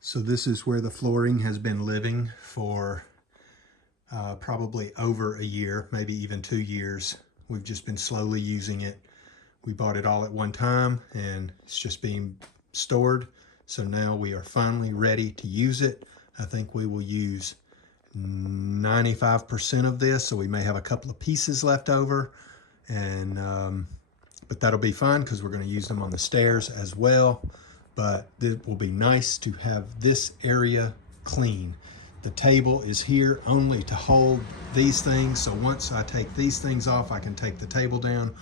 So this is where the flooring has been living for probably over a year, maybe even 2 years. We've just been slowly using it. We bought it all at one time and it's just being stored. So now we are finally ready to use it. I think we will use 95% of this, so we may have a couple of pieces left over, and but that'll be fine because we're going to use them on the stairs as well. But it will be nice to have this area clean. The table is here only to hold these things, so once I take these things off, I can take the table down,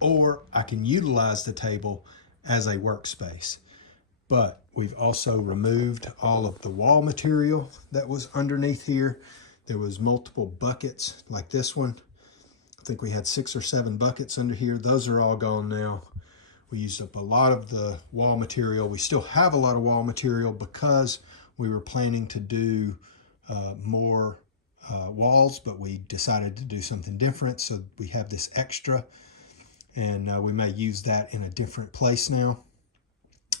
or I can utilize the table as a workspace. But we've also removed all of the wall material that was underneath here. There was multiple buckets like this one. I think we had 6 or 7 buckets under here. Those are all gone now. We used up a lot of the wall material. We still have a lot of wall material because we were planning to do more walls, but we decided to do something different. So we have this extra, and we may use that in a different place now.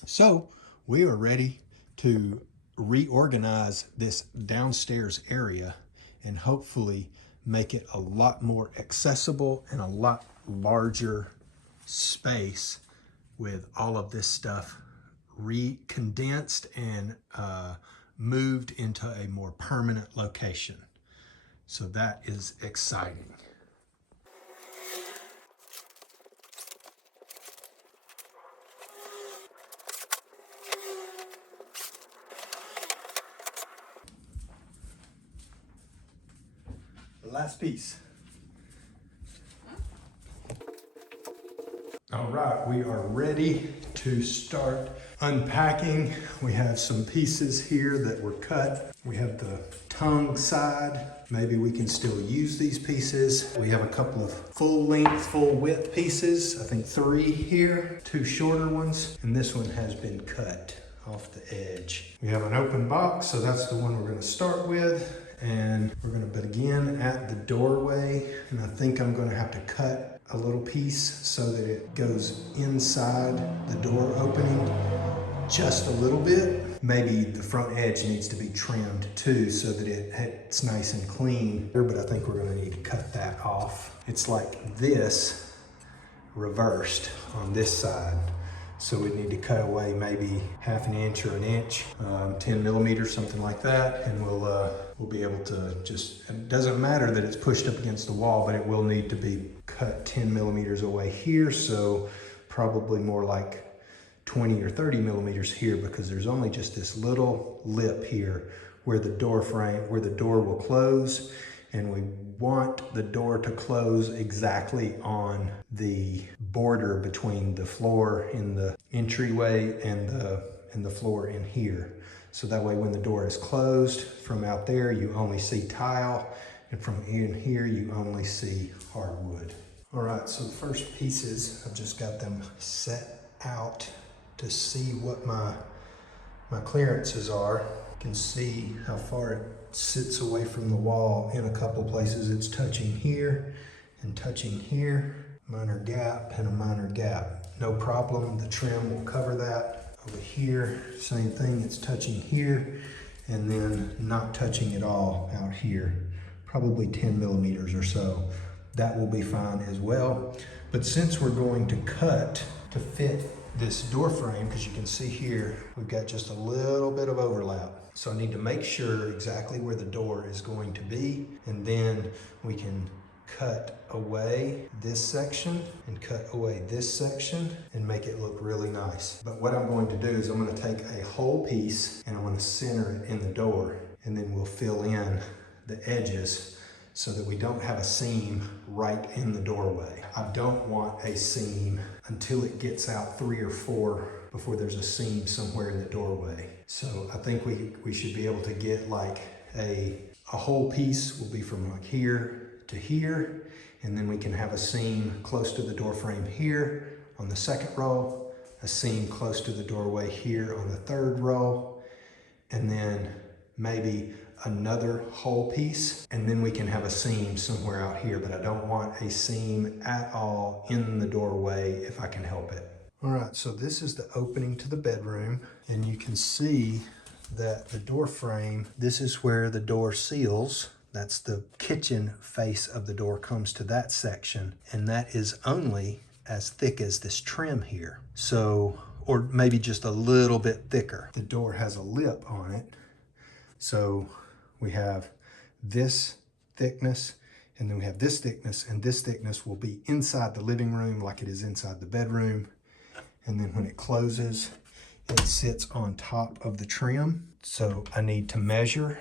So we are ready to reorganize this downstairs area and hopefully make it a lot more accessible and a lot larger space with all of this stuff recondensed and moved into a more permanent location. So that is exciting. The last piece. All right, we are ready to start unpacking. We have some pieces here that were cut. We have the tongue side. Maybe we can still use these pieces. We have a couple of full length, full width pieces. I think 3 here, 2 shorter ones, and this one has been cut off the edge. We have an open box, so that's the one we're going to start with. And we're going to begin at the doorway, and I think I'm going to have to cut a little piece so that it goes inside the door opening just a little bit. Maybe the front edge needs to be trimmed too so that it's nice and clean, but I think we're going to need to cut that off. It's like this reversed on this side. So we need to cut away maybe 1/2 inch or 1 inch, 10 millimeters, something like that. And we'll be able to just, it doesn't matter that it's pushed up against the wall, but it will need to be cut 10 millimeters away here. So probably more like 20 or 30 millimeters here, because there's only just this little lip here where the door frame, where the door will close. And we want the door to close exactly on the border between the floor in the entryway and the floor in here. So that way when the door is closed, from out there you only see tile, and from in here you only see hardwood. All right, so the first pieces, I've just got them set out to see what my clearances are. You can see how far it sits away from the wall. In a couple places it's touching here and touching here. Minor gap and a minor gap. No problem, the trim will cover that. Over here, same thing, it's touching here and then not touching at all out here. Probably 10 millimeters or so. That will be fine as well. But since we're going to cut to fit this door frame, because you can see here, we've got just a little bit of overlap. So I need to make sure exactly where the door is going to be, and then we can cut away this section and cut away this section and make it look really nice. But what I'm going to do is I'm going to take a whole piece and I'm going to center it in the door, and then we'll fill in the edges so that we don't have a seam right in the doorway. I don't want a seam until it gets out 3 or 4 before there's a seam somewhere in the doorway. So I think we should be able to get like a whole piece will be from like here to here, and then we can have a seam close to the door frame here on the 2nd row, a seam close to the doorway here on the 3rd row, and then maybe another whole piece, and then we can have a seam somewhere out here, but I don't want a seam at all in the doorway if I can help it. All right, so this is the opening to the bedroom, and you can see that the door frame, this is where the door seals. That's the kitchen face of the door comes to that section. And that is only as thick as this trim here. So, or maybe just a little bit thicker. The door has a lip on it. So we have this thickness, and then we have this thickness, and this thickness will be inside the living room like it is inside the bedroom. And then when it closes, it sits on top of the trim. So I need to measure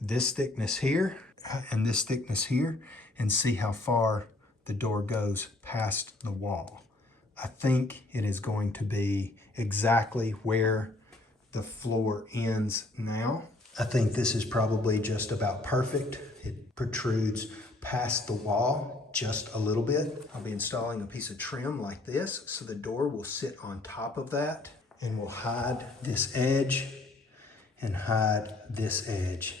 this thickness here and this thickness here and see how far the door goes past the wall. I think it is going to be exactly where the floor ends now. I think this is probably just about perfect. It protrudes past the wall just a little bit. I'll be installing a piece of trim like this, so the door will sit on top of that and will hide this edge and hide this edge.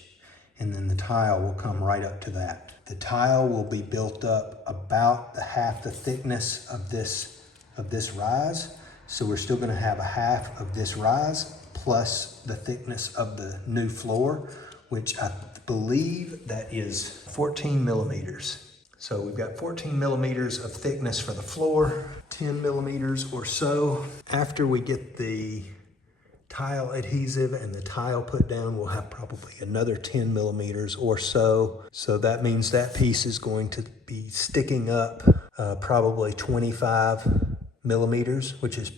And then the tile will come right up to that. The tile will be built up about half the thickness of this rise. So we're still gonna have a half of this rise plus the thickness of the new floor, which I believe that is 14 millimeters. So we've got 14 millimeters of thickness for the floor, 10 millimeters or so. After we get the tile adhesive and the tile put down, we'll have probably another 10 millimeters or so. So that means that piece is going to be sticking up probably 25 millimeters, which is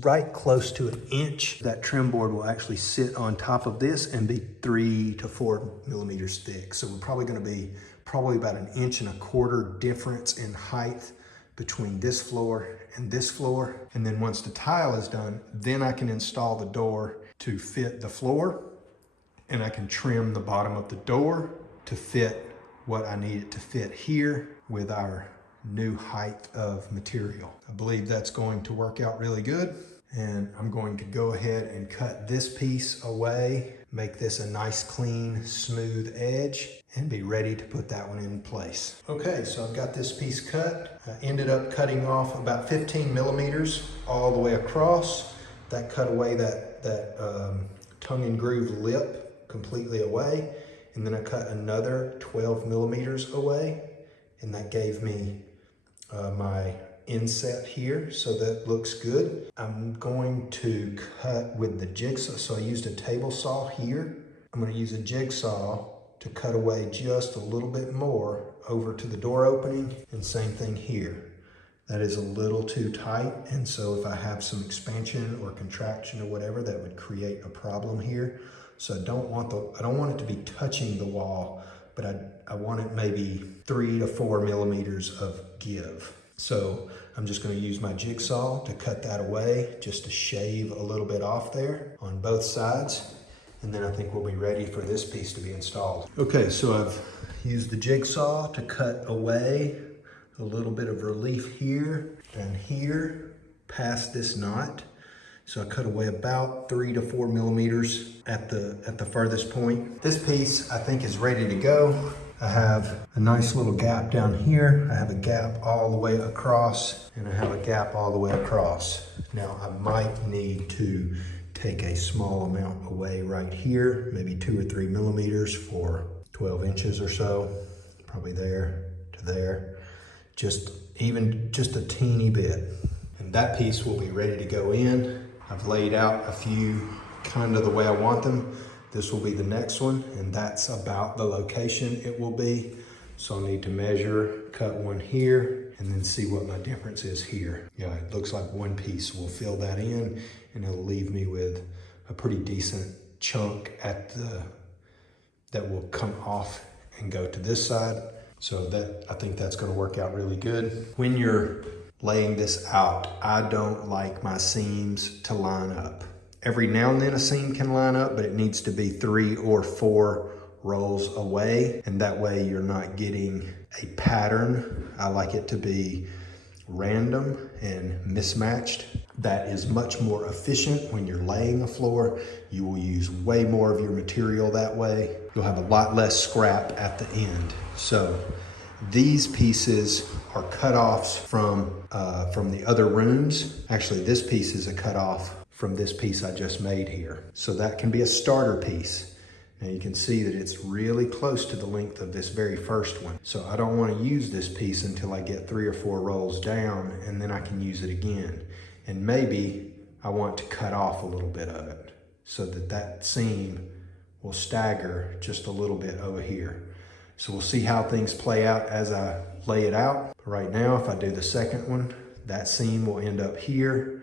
right close to an inch. That trim board will actually sit on top of this and be 3 to 4 millimeters thick. So we're probably gonna be about 1.25 inches difference in height between this floor and this floor. And then once the tile is done, then I can install the door to fit the floor, and I can trim the bottom of the door to fit what I need it to fit here with our new height of material. I believe that's going to work out really good. And I'm going to go ahead and cut this piece away, make this a nice, clean, smooth edge, and be ready to put that one in place. Okay, so I've got this piece cut. I ended up cutting off about 15 millimeters all the way across. That cut away that tongue and groove lip completely away. And then I cut another 12 millimeters away, and that gave me my inset here, so that looks good. I'm going to cut with the jigsaw. So I used a table saw here. I'm going to use a jigsaw to cut away just a little bit more over to the door opening, and same thing here. That is a little too tight, and so if I have some expansion or contraction or whatever, that would create a problem here. So I don't want it to be touching the wall, but I want it maybe 3 to 4 millimeters of give. So I'm just going to use my jigsaw to cut that away, just to shave a little bit off there on both sides. And then I think we'll be ready for this piece to be installed. Okay, so I've used the jigsaw to cut away a little bit of relief here and here past this knot. So I cut away about 3 to 4 millimeters at the furthest point. This piece I think is ready to go. I have a nice little gap down here. I have a gap all the way across, and I have a gap all the way across. Now I might need to take a small amount away right here, maybe 2 or 3 millimeters for 12 inches or so, probably there to there. Just a teeny bit. And that piece will be ready to go in. I've laid out a few kind of the way I want them. This will be the next one, and that's about the location it will be. So I'll need to measure, cut one here, and then see what my difference is here. Yeah, it looks like one piece will fill that in, and it'll leave me with a pretty decent chunk that will come off and go to this side. So I think that's gonna work out really good. When you're laying this out, I don't like my seams to line up. Every now and then a seam can line up, but it needs to be 3 or 4 rolls away, and that way you're not getting a pattern. I like it to be random and mismatched. That is much more efficient when you're laying a floor. You will use way more of your material that way. You'll have a lot less scrap at the end. So these pieces are cut-offs from the other rooms. Actually, this piece is a cut-off from this piece I just made here. So that can be a starter piece. Now you can see that it's really close to the length of this very first one. So I don't want to use this piece until I get 3 or 4 rolls down, and then I can use it again. And maybe I want to cut off a little bit of it so that that seam will stagger just a little bit over here. So we'll see how things play out as I lay it out. Right now, if I do the second one, that seam will end up here.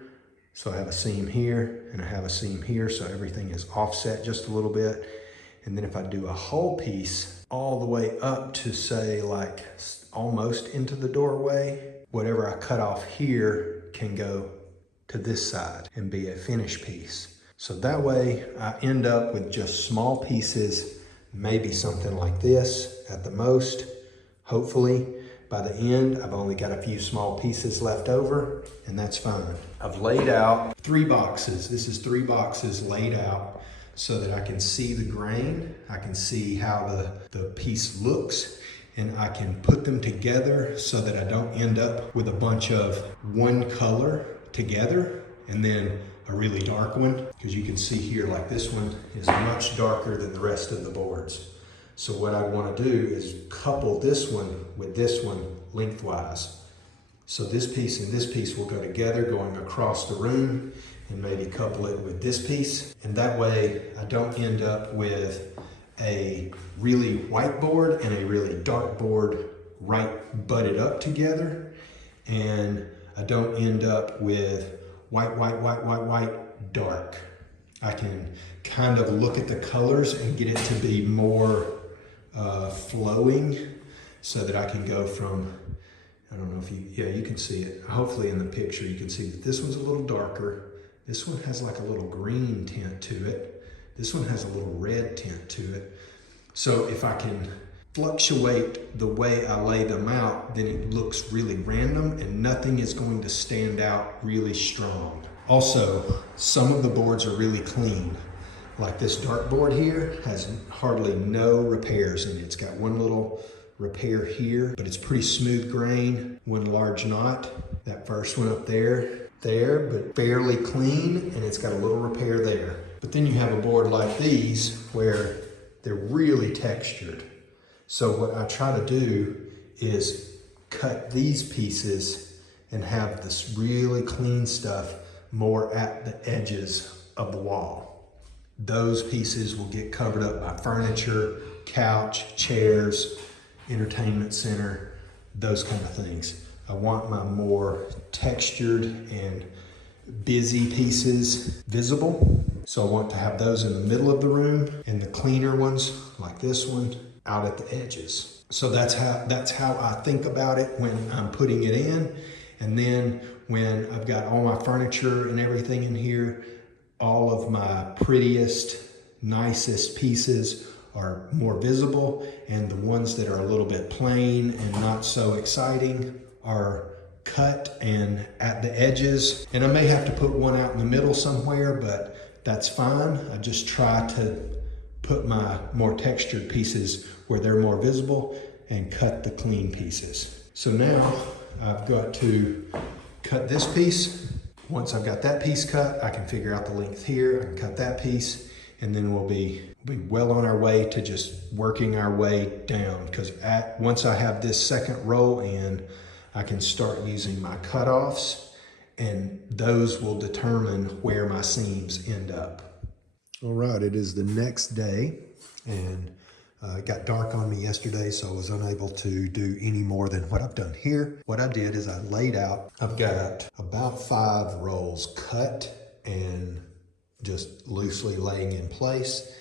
So I have a seam here and I have a seam here. So everything is offset just a little bit. And then if I do a whole piece all the way up to say like almost into the doorway, whatever I cut off here can go to this side and be a finished piece. So that way I end up with just small pieces, maybe something like this at the most. Hopefully by the end, I've only got a few small pieces left over, and that's fine. I've laid out 3 boxes. This is 3 boxes laid out so that I can see the grain, I can see how the piece looks, and I can put them together so that I don't end up with a bunch of one color together and then a really dark one, because you can see here like this one is much darker than the rest of the boards. So what I want to do is couple this one with this one lengthwise. So this piece and this piece will go together going across the room, and maybe couple it with this piece. And that way I don't end up with a really white board and a really dark board right butted up together. And I don't end up with white, white, white, white, white, dark. I can kind of look at the colors and get it to be more flowing so that I can go from, I don't know if you can see it. Hopefully in the picture you can see that this one's a little darker. This one has like a little green tint to it. This one has a little red tint to it. So if I can fluctuate the way I lay them out, then it looks really random and nothing is going to stand out really strong. Also, some of the boards are really clean. Like this dark board here has hardly no repairs in it. It's got one little repair here, but it's pretty smooth grain, one large knot. That first one up there, but fairly clean, and it's got a little repair there. But then you have a board like these where they're really textured. So what I try to do is cut these pieces and have this really clean stuff more at the edges of the wall. Those pieces will get covered up by furniture, couch, chairs, entertainment center, those kind of things. I want my more textured and busy pieces visible. So I want to have those in the middle of the room and the cleaner ones, like this one, out at the edges. So that's how I think about it when I'm putting it in. And then when I've got all my furniture and everything in here, all of my prettiest, nicest pieces are more visible, and the ones that are a little bit plain and not so exciting are cut and at the edges. And I may have to put one out in the middle somewhere, but that's fine. I just try to put my more textured pieces where they're more visible and cut the clean pieces. So now I've got to cut this piece. Once I've got that piece cut, I can figure out the length here. I can cut that piece, and then we'll be well on our way to just working our way down, because once I have this second roll in, I can start using my cutoffs, and those will determine where my seams end up. All right, it is the next day, and it got dark on me yesterday, so I was unable to do any more than what I've done here. What I did is I laid out, I've got about 5 rolls cut and just loosely laying in place.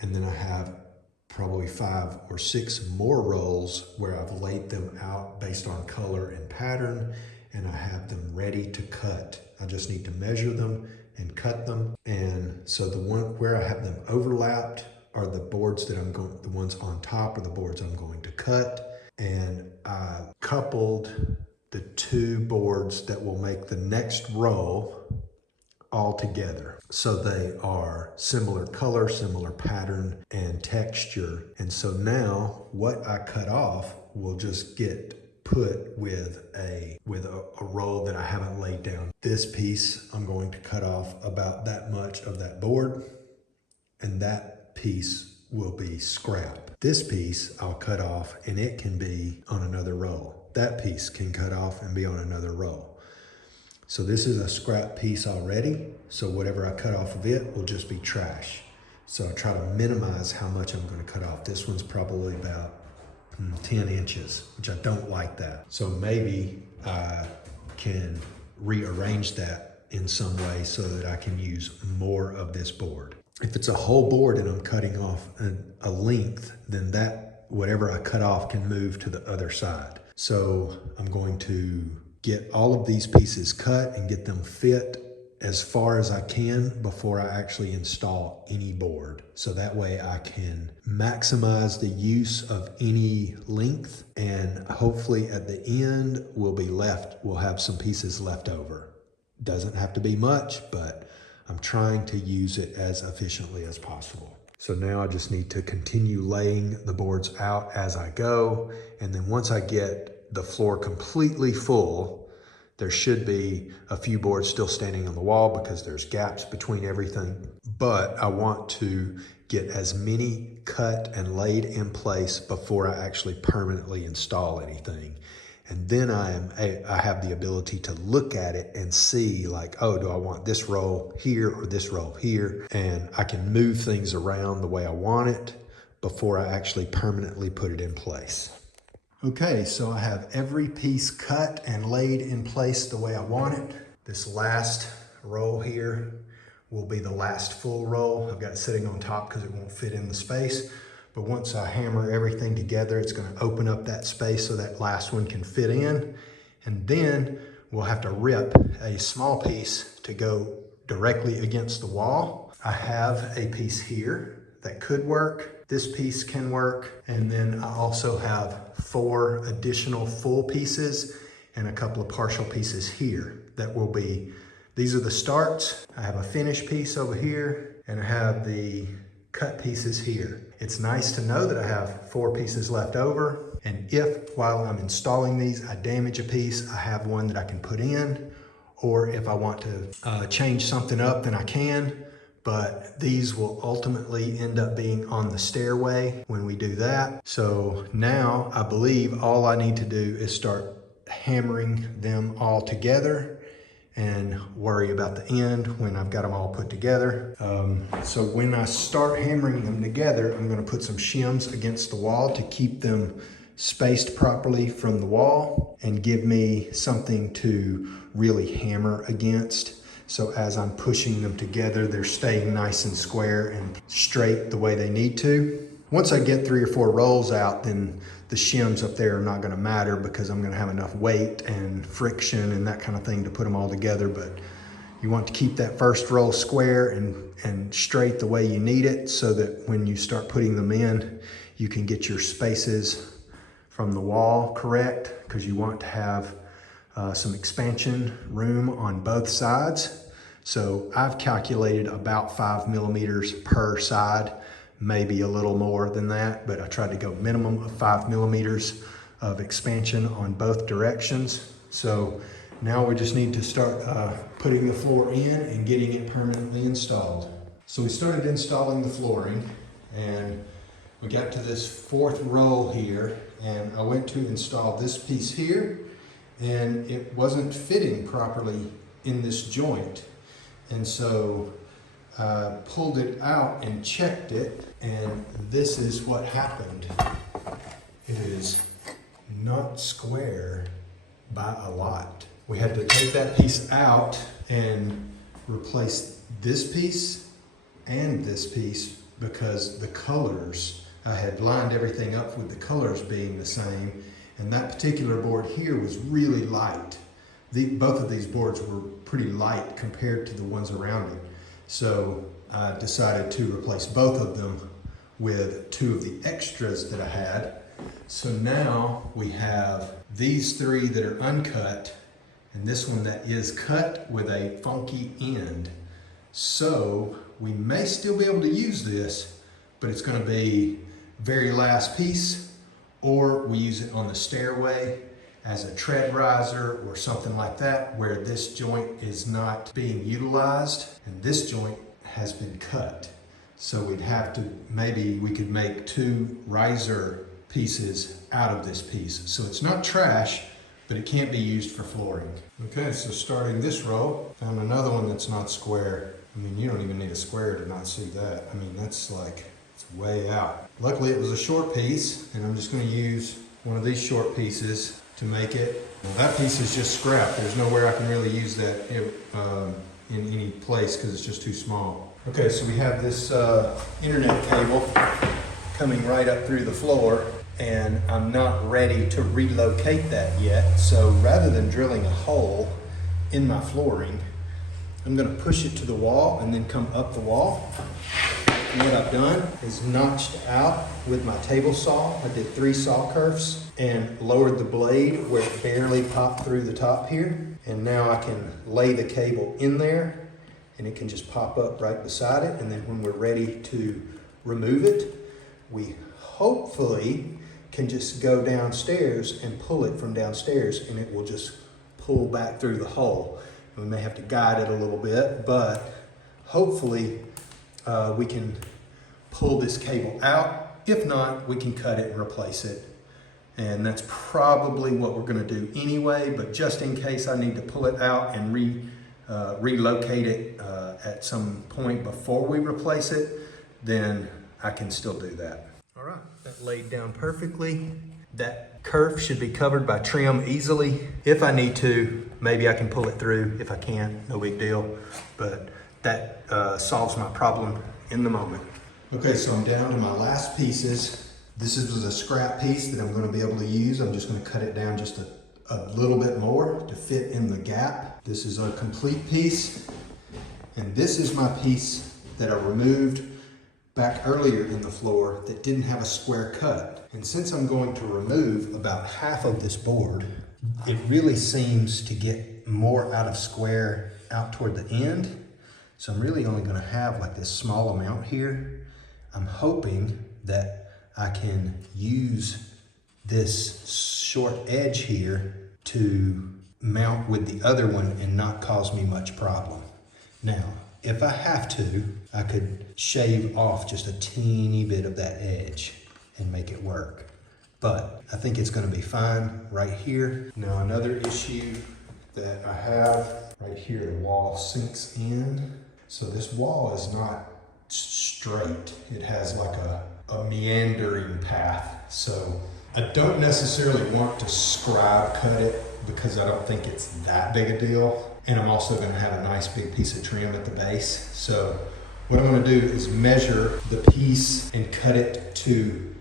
And then I have probably 5 or 6 more rolls where I've laid them out based on color and pattern, and I have them ready to cut. I just need to measure them and cut them. And so the one where I have them overlapped are the boards that the ones on top are the boards I'm going to cut. And I coupled the 2 boards that will make the next row all together. So they are similar color, similar pattern and texture. And so now what I cut off will just get put with a roll that I haven't laid down. This piece, I'm going to cut off about that much of that board, and that piece will be scrap. This piece I'll cut off and it can be on another roll. That piece can cut off and be on another roll. So this is a scrap piece already, so whatever I cut off of it will just be trash. So I try to minimize how much I'm going to cut off. This one's probably about 10 inches, which I don't like that. So maybe I can rearrange that in some way so that I can use more of this board. If it's a whole board and I'm cutting off a length, then that whatever I cut off can move to the other side. So I'm going to get all of these pieces cut and get them fit as far as I can before I actually install any board. So that way I can maximize the use of any length, and hopefully at the end we'll have some pieces left over. Doesn't have to be much, but I'm trying to use it as efficiently as possible. So now I just need to continue laying the boards out as I go. And then once I get the floor completely full, there should be a few boards still standing on the wall because there's gaps between everything. But I want to get as many cut and laid in place before I actually permanently install anything. And then I have the ability to look at it and see like, oh, do I want this roll here or this roll here? And I can move things around the way I want it before I actually permanently put it in place. Okay, so I have every piece cut and laid in place the way I want it. This last roll here will be the last full roll. I've got it sitting on top because it won't fit in the space. But once I hammer everything together, it's going to open up that space so that last one can fit in. And then we'll have to rip a small piece to go directly against the wall. I have a piece here that could work. This piece can work. And then I also have 4 additional full pieces and a couple of partial pieces here that will be, these are the starts. I have a finished piece over here and I have the cut pieces here. It's nice to know that I have 4 pieces left over. And if while I'm installing these, I damage a piece, I have one that I can put in, or if I want to change something up, then I can. But these will ultimately end up being on the stairway when we do that. So now I believe all I need to do is start hammering them all together and worry about the end when I've got them all put together. So when I start hammering them together, I'm gonna put some shims against the wall to keep them spaced properly from the wall and give me something to really hammer against. So as I'm pushing them together, they're staying nice and square and straight the way they need to. Once I get 3 or 4 rolls out, then the shims up there are not gonna matter because I'm gonna have enough weight and friction and that kind of thing to put them all together. But you want to keep that first roll square and straight the way you need it so that when you start putting them in, you can get your spaces from the wall correct, because you want to have some expansion room on both sides. So I've calculated about 5 millimeters per side, maybe a little more than that, but I tried to go minimum of 5 millimeters of expansion on both directions. So now we just need to start putting the floor in and getting it permanently installed. So we started installing the flooring and we got to this 4th roll here, and I went to install this piece here and it wasn't fitting properly in this joint. And so I pulled it out and checked it, and this is what happened. It is not square by a lot. We had to take that piece out and replace this piece and this piece because the colors, I had lined everything up with the colors being the same, and that particular board here was really light. Both of these boards were pretty light compared to the ones around it. So I decided to replace both of them with 2 of the extras that I had. So now we have these 3 that are uncut and this one that is cut with a funky end. So we may still be able to use this, but it's going to be very last piece, or we use it on the stairway as a tread riser or something like that, where this joint is not being utilized and this joint has been cut. So we'd have to, maybe we could make 2 riser pieces out of this piece. So it's not trash, but it can't be used for flooring. Okay, so starting this row, found another one that's not square. I mean, you don't even need a square to not see that. I mean, that's like, it's way out. Luckily it was a short piece, and I'm just gonna use one of these short pieces to make it. Now, that piece is just scrap. There's nowhere I can really use that in any place because it's just too small. Okay, so we have this internet cable coming right up through the floor, and I'm not ready to relocate that yet. So rather than drilling a hole in my flooring, I'm gonna push it to the wall and then come up the wall. And what I've done is notched out with my table saw. I did 3 saw kerfs and lowered the blade where it barely popped through the top here. And now I can lay the cable in there and it can just pop up right beside it. And then when we're ready to remove it, we hopefully can just go downstairs and pull it from downstairs, and it will just pull back through the hole. We may have to guide it a little bit, but hopefully we can pull this cable out. If not, we can cut it and replace it. And that's probably what we're gonna do anyway, but just in case I need to pull it out and relocate it at some point before we replace it, then I can still do that. All right, that laid down perfectly. That kerf should be covered by trim easily. If I need to, maybe I can pull it through. If I can't, no big deal. But that solves my problem in the moment. Okay, so I'm down to my last pieces. This is a scrap piece that I'm gonna be able to use. I'm just gonna cut it down just a little bit more to fit in the gap. This is a complete piece. And this is my piece that I removed back earlier in the floor that didn't have a square cut. And since I'm going to remove about half of this board, it really seems to get more out of square out toward the end. So I'm really only gonna have like this small amount here. I'm hoping that I can use this short edge here to mount with the other one and not cause me much problem. Now, if I have to, I could shave off just a teeny bit of that edge and make it work. But I think it's gonna be fine right here. Now, another issue that I have right here, the wall sinks in. So this wall is not straight. It has like a meandering path. So I don't necessarily want to scribe cut it because I don't think it's that big a deal. And I'm also gonna have a nice big piece of trim at the base. So what I'm gonna do is measure the piece and cut it to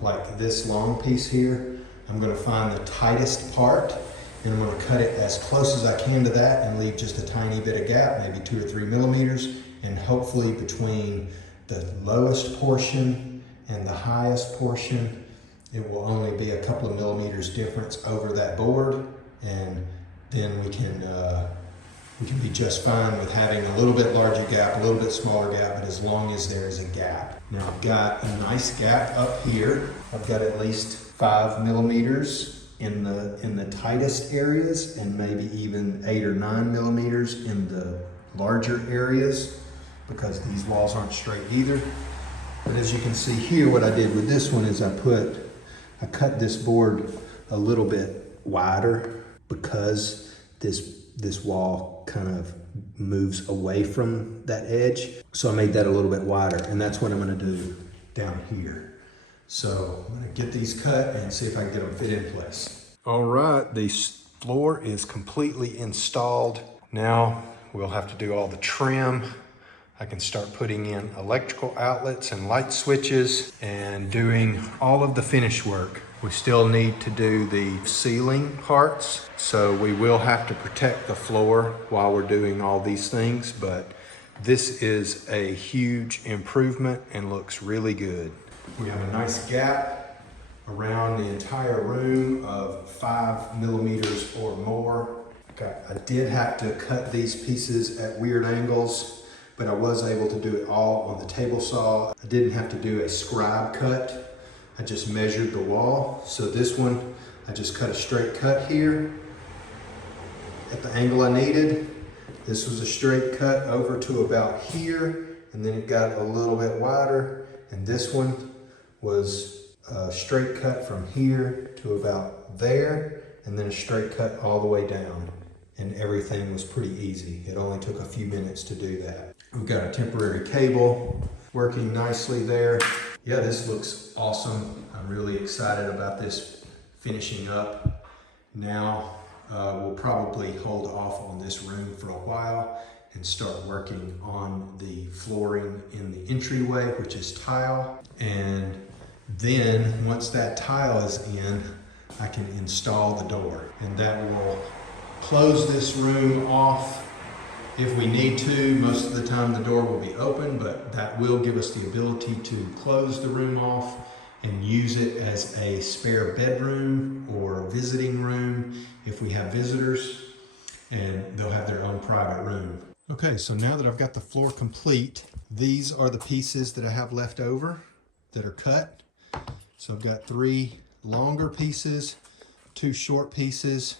like this long piece here. I'm gonna find the tightest part and I'm gonna cut it as close as I can to that and leave just a tiny bit of gap, maybe 2 or 3 millimeters. And hopefully between the lowest portion and the highest portion, it will only be a couple of millimeters difference over that board. And then we can be just fine with having a little bit larger gap, a little bit smaller gap, but as long as there is a gap. Now I've got a nice gap up here. I've got at least 5 millimeters in the tightest areas and maybe even 8 or 9 millimeters in the larger areas because these walls aren't straight either. But as you can see here, what I did with this one is I cut this board a little bit wider because this wall kind of moves away from that edge. So I made that a little bit wider, and that's what I'm gonna do down here. So I'm gonna get these cut and see if I can get them fit in place. All right, the floor is completely installed. Now we'll have to do all the trim. I can start putting in electrical outlets and light switches and doing all of the finish work. We still need to do the ceiling parts, so we will have to protect the floor while we're doing all these things, but this is a huge improvement and looks really good. We have a nice gap around the entire room of 5 millimeters or more. Okay. I did have to cut these pieces at weird angles, but I was able to do it all on the table saw. I didn't have to do a scribe cut. I just measured the wall. So this one, I just cut a straight cut here at the angle I needed. This was a straight cut over to about here, and then it got a little bit wider. And this one was a straight cut from here to about there, and then a straight cut all the way down. And everything was pretty easy. It only took a few minutes to do that. We've got a temporary cable working nicely there. Yeah, this looks awesome. I'm really excited about this finishing up. Now, we'll probably hold off on this room for a while and start working on the flooring in the entryway, which is tile. And then once that tile is in, I can install the door, and that will close this room off if we need to. Most of the time the door will be open, but that will give us the ability to close the room off and use it as a spare bedroom or visiting room if we have visitors, and they'll have their own private room. Okay, so now that I've got the floor complete, these are the pieces that I have left over that are cut. So I've got 3 longer pieces, 2 short pieces,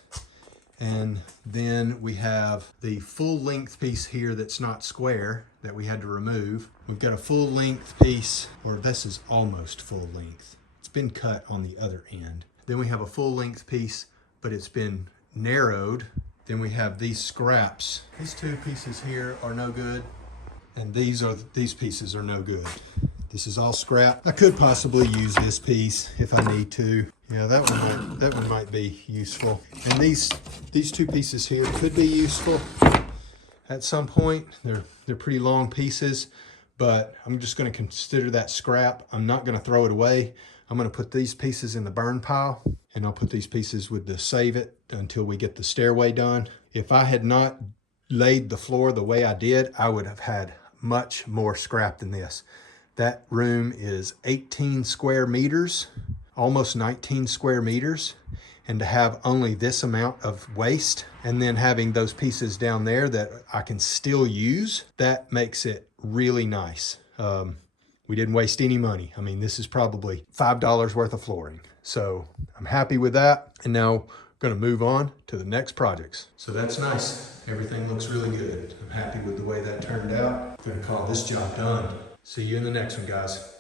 and then we have the full length piece here that's not square that we had to remove. We've got a full length piece, or this is almost full length. It's been cut on the other end. Then we have a full length piece, but it's been narrowed. Then we have these scraps. These 2 pieces here are no good, and these pieces are no good. This is all scrap. I could possibly use this piece if I need to. Yeah, that one might be useful. And these 2 pieces here could be useful at some point. They're pretty long pieces, but I'm just going to consider that scrap. I'm not going to throw it away. I'm going to put these pieces in the burn pile, and I'll put these pieces with the save it until we get the stairway done. If I had not laid the floor the way I did, I would have had much more scrap than this. That room is 18 square meters, almost 19 square meters. And to have only this amount of waste, and then having those pieces down there that I can still use, that makes it really nice. We didn't waste any money. I mean, this is probably $5 worth of flooring. So I'm happy with that. And now I'm gonna move on to the next projects. So that's nice. Everything looks really good. I'm happy with the way that turned out. I'm gonna call this job done. See you in the next one, guys.